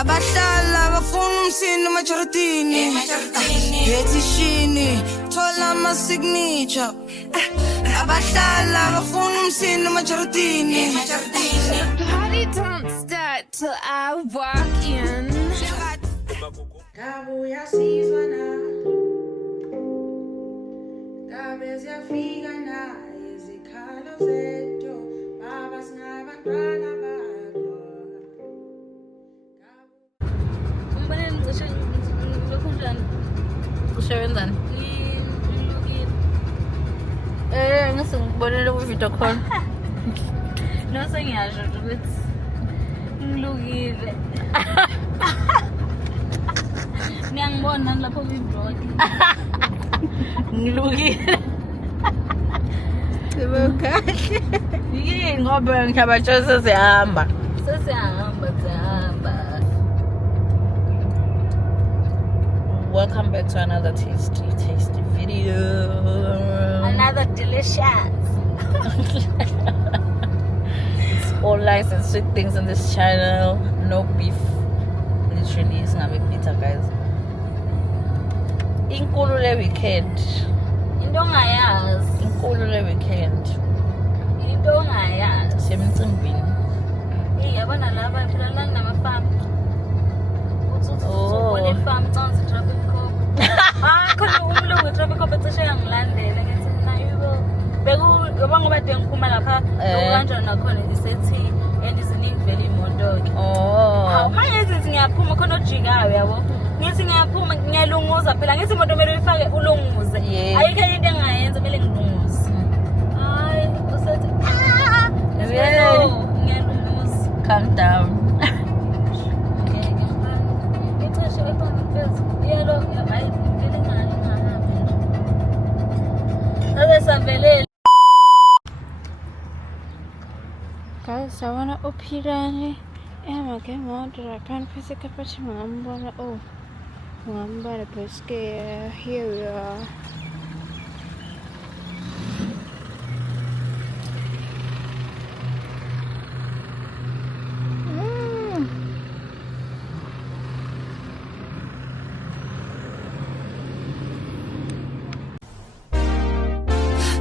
Abadala bafuna umsindo emajaridini yethishini thola ama-signature. Abadala bafuna umsindo emajaridini. Party don't start till I walk in. Ngabe uyasizwa na, ngabe ziyafika na izikhalo zethu, baba singabantwana bakho. Umboneni ngisho lokhu njani? Kusho wenzani? Ngilukile. Ngisengibonele ku-video call. No sengiyasho ukuthi ngilukile. Niyangibona nani lapho kwi-vlog? Ngilukile. Kahle. Yini ngoba ngiyabatshela sesiyahamba. Sesiyahamba. Welcome back to another tasty video. Another delicious. It's all nice and sweet things on this channel. No beef. Literally, it's not bitter, guys. Inkulu le weekend. Into ongayazi. Inkulu le weekend. Into ongayazi. Semcimbini. Yabona laba phela lana namafamu. Uthi Oh. ubone ifamu cansi traffic cop. Khona umlungu we-traffic cop ecishe yangilandela ngithi nayo yabo ngoba de ngiphuma lapha kanjani nakhona isethi and iziningi vele iy'moto-ke. Oh. Manje ngithi ngiyaphuma khona ojikayo yabo. Ngithi ngiyaphuma ngiyalunguza phela ngithi imoto kumele uyifake ulunguze. Yeah. Ayikho enye into engingayenza kumele ngilunguze. Hayi usethi Yeah. ngiyalunguza. Calm down. Guys, I wanna upirani. Game order. I can't pick up a mambona. Oh, mambona peske. Here we are.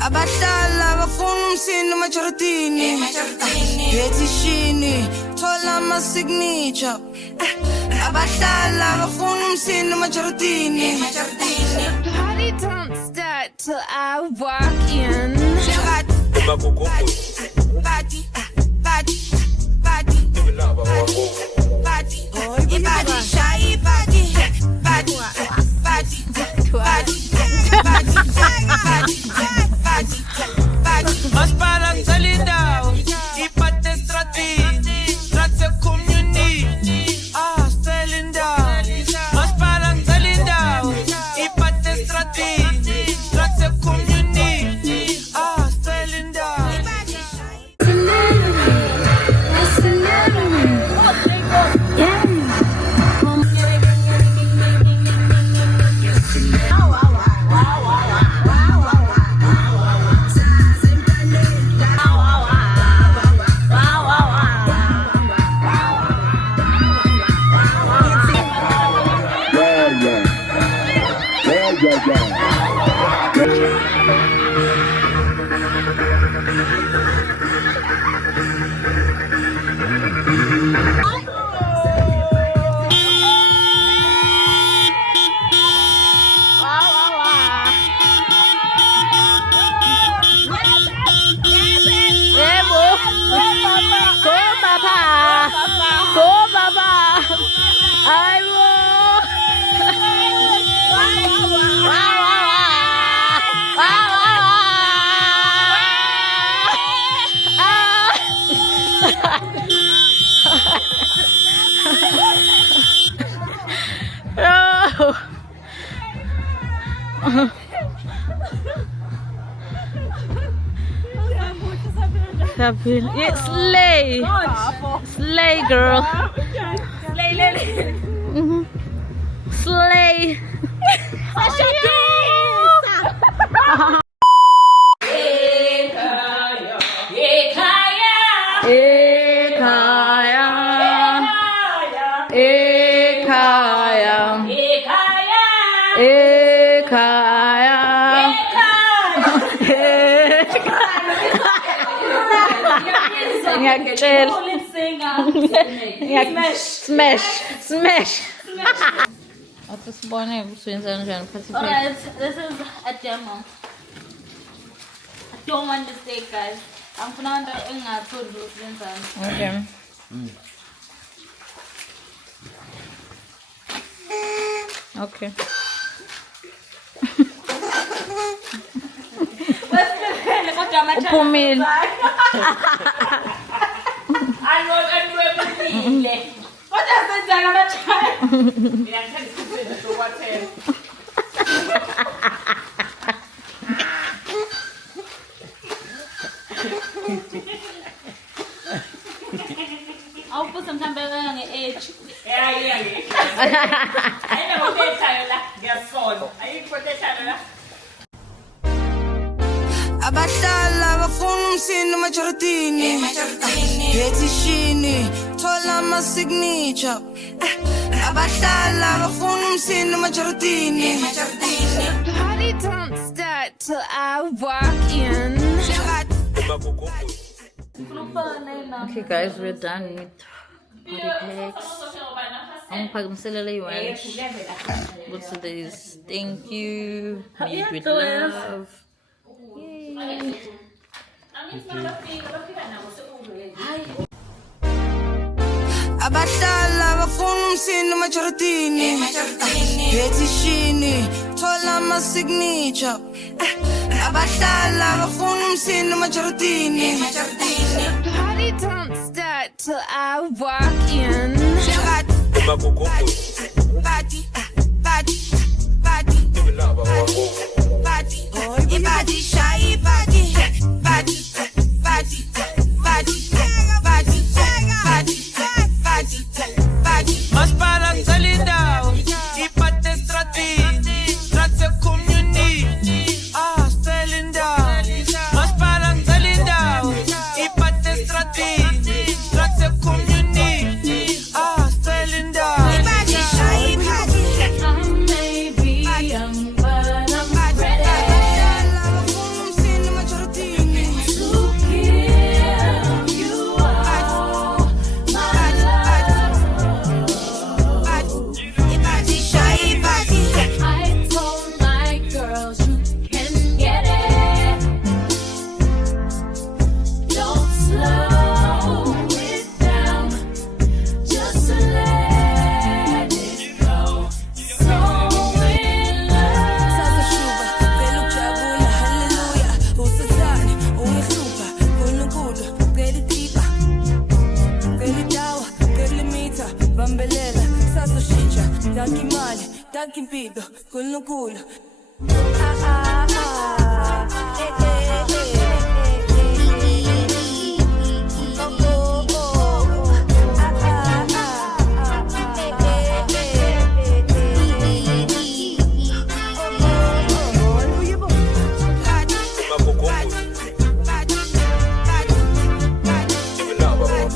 Abadala bafuna umsindo emajaridini yethishini thola ama-signature. Abadala bafuna umsindo emajaridini. Party don't start till I walk in. Mas parang salita, ipat na strat sa community. Selling down. Mas parang salita, ipat na strat sa community. Selling down. It's slay. Slay, girl. Slay. Ekaya. Ngiyakutshela. Lead singer. Smash. Athi sibone usenza kanjani phathi phela. Alright, this is a demo. I don't want mistake, guys. I'm gonna do Okay. Okay. Uphumile. I'll put some time back on the edge. Abahlala bafuna umsindo emajaridini Petishini thola ama signature Abahlala bafuna umsindo emajaridini Party don't start till I walk in. Okay guys, we're done with party packs. Angiphakiselele i-watch. What's this? Thank you. Made with love. Yay. Abahlala bafuna umsindo emajaridini Petishini thola ama signature Abahlala bafuna umsindo emajaridini Party don't start till I walk in. Body, body, body, body, body, shy body, body, body, body, body, body, body. Masipala ngicela indawo iphathe strate community sicela indawo Masipala ngicela indawo iphathe strate community sicela indawo Body, shy body, Maybe young, but I'm ready abahlala bafuna umsindo emajaridini to give you all my Body, shy body. I told my girls you can get it. Don't slow it down, just let it go. So in love. Sasashuba, vele ukujabula, hallelujah. Usathane, ungihlupha, uNkulunkulu, vele thiba. Vele dawa, vele mitha, bambelela, sasashintsha, danke imali, danke impilo, uNkulunkulu.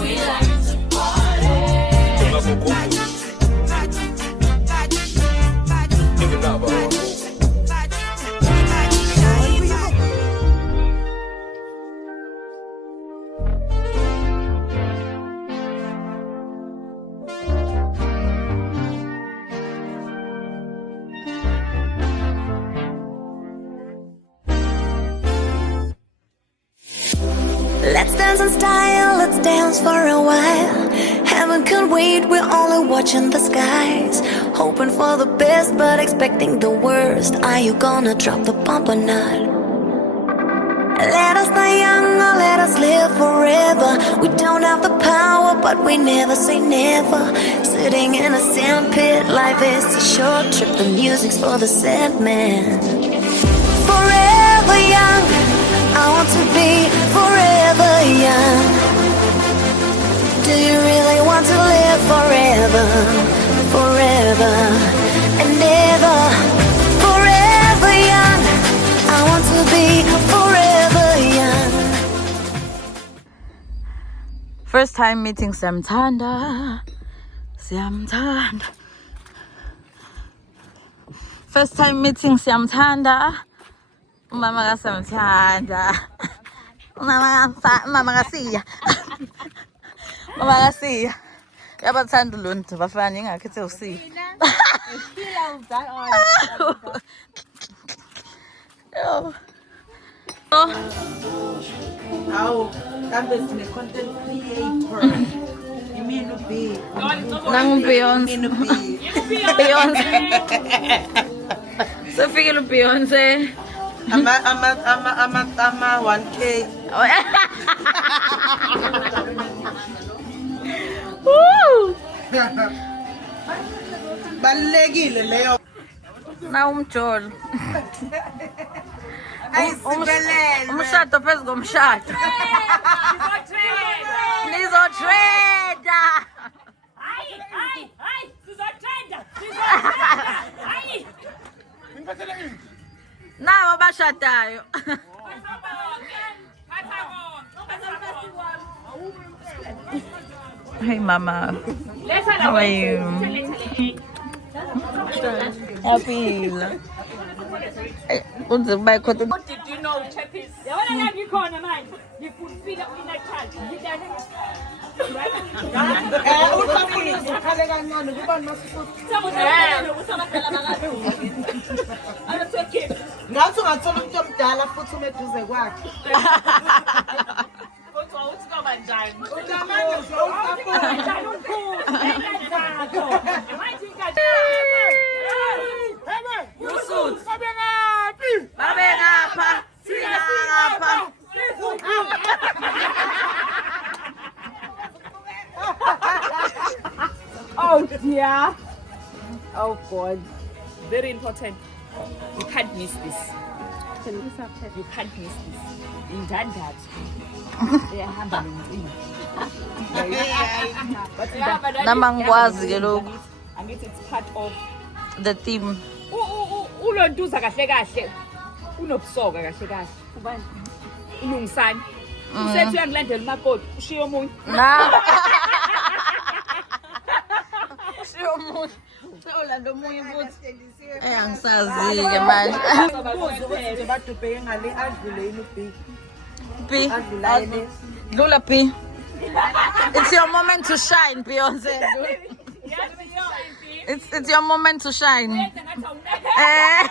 We like to party. Let's dance in style, let's dance for a while. Heaven can't wait, we're only watching the skies. Hoping for the best, but expecting the worst. Are you gonna drop the bomb or not? Let us die young or let us live forever. We don't have the power, but we never say never. Sitting in a sandpit, life is a short trip. The music's for the sad man. Forever young, I want to be forever young. Do you really want to live forever, forever and ever? Forever young, I want to be forever young. First time meeting Samthanda. First time meeting Samthanda. Mama ka Samthanda. Mama ka Siya. Uma ngasiya. Yabathanda uluntu bafana ingakhethe usiya. Yo. Awu, kambe sine content creator. Imini B. Nangu Beyonce. Imini B. Beyonce. Sofikile Beyonce. Ama 1K. Woo! Balekile leyo. Na umjolo. Ayisibelele. Umshado phezu komshado. Nizotrenda. Nabo bashadayo. Hey mama. How are you? Happy. Unze bayikhoda. What did you know, Chappies? Yabona ngikhona manje. Ngifuna ina charge. Ngidane. Ukhafuna ukhale kancane kuba masifuthi. Ngathi ungathola umuntu omdala futhi umeduze kwakhe. Kodwa uthi kuba njani? Ulamanje nje ukhafuna. Njani umkhulu? Ngiyazakho. Manje inkathi. Usuthi. Babe ngapha. Sina ngapha. Oh dear. Oh God. Very important. You can't miss this. You can't miss this. In that. Ehamba nomcimbi. Nama ngikwazi ke lokho. Angithi it's part of The theme. ulontuza kahle kahle. Unobusoka kahle kahle. Ubani? Ulungisani. Usethi uyangilandela umakoti, ushiya omunye. Na. Siyo umuntu. Ulanda omunye futhi. Angisazi ke manje. Ukuthi badubheke ngale adlule yini uB. B. Adlula Dlula B. It's your moment to shine, Beyonce. It's your moment to shine. Eh.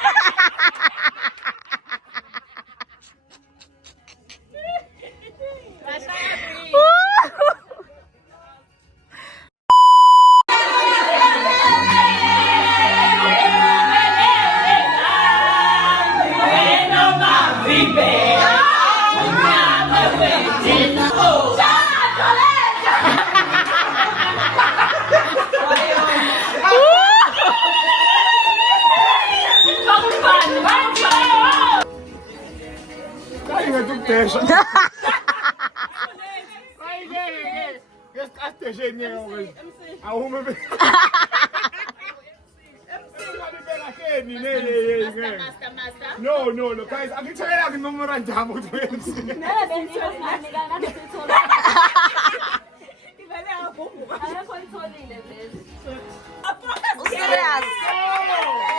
No, guys, I can tell you I can number and damn what we're Serious.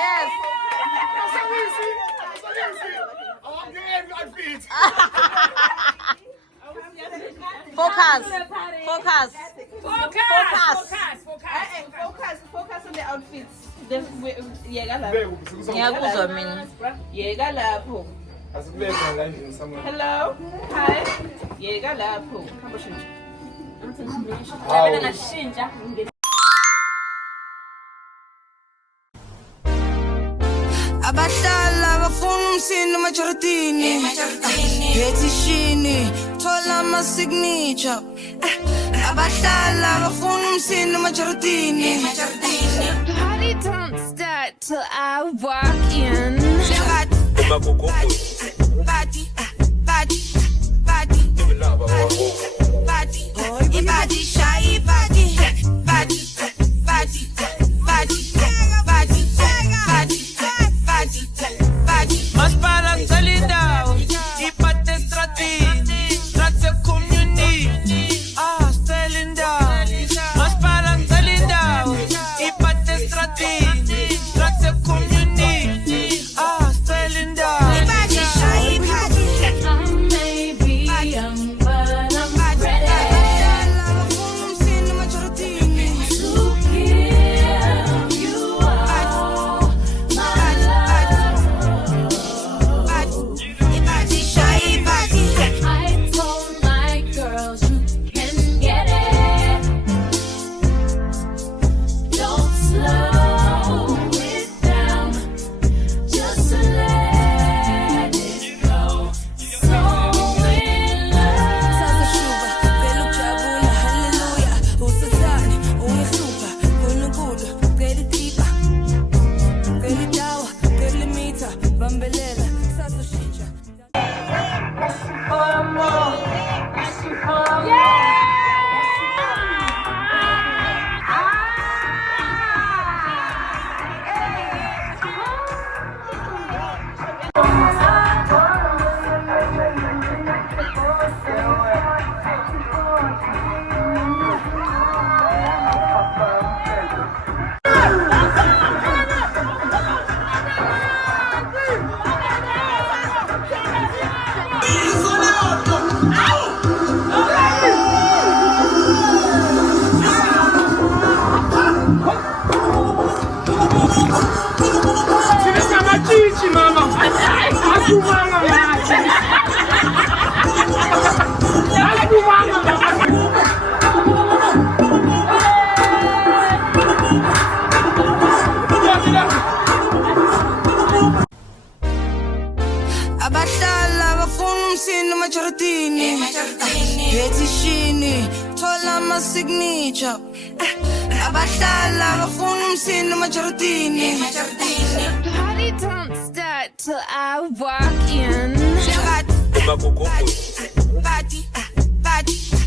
Yes. Focus on the outfits. ngiyakuzwa mina. Yeka lapho. Hello. Hi. Yeka lapho. Abahlala bafuna umsini emajaridini petishini thola ama signature abahlala bafuna umsini emajaridini Party don't start till I walk in. Ibadi shy body Masipala ngicela indawo ipate stratini stratse community sicela indawo Masipala ngicela indawo ipate stratini stratse community sicela indawo Ibadi shy I may be young, but I'm ready. emajaritini Petishini Thola ama-signature Abahlala bafuna umsini emajaritini The party don't start till I walk in. Bati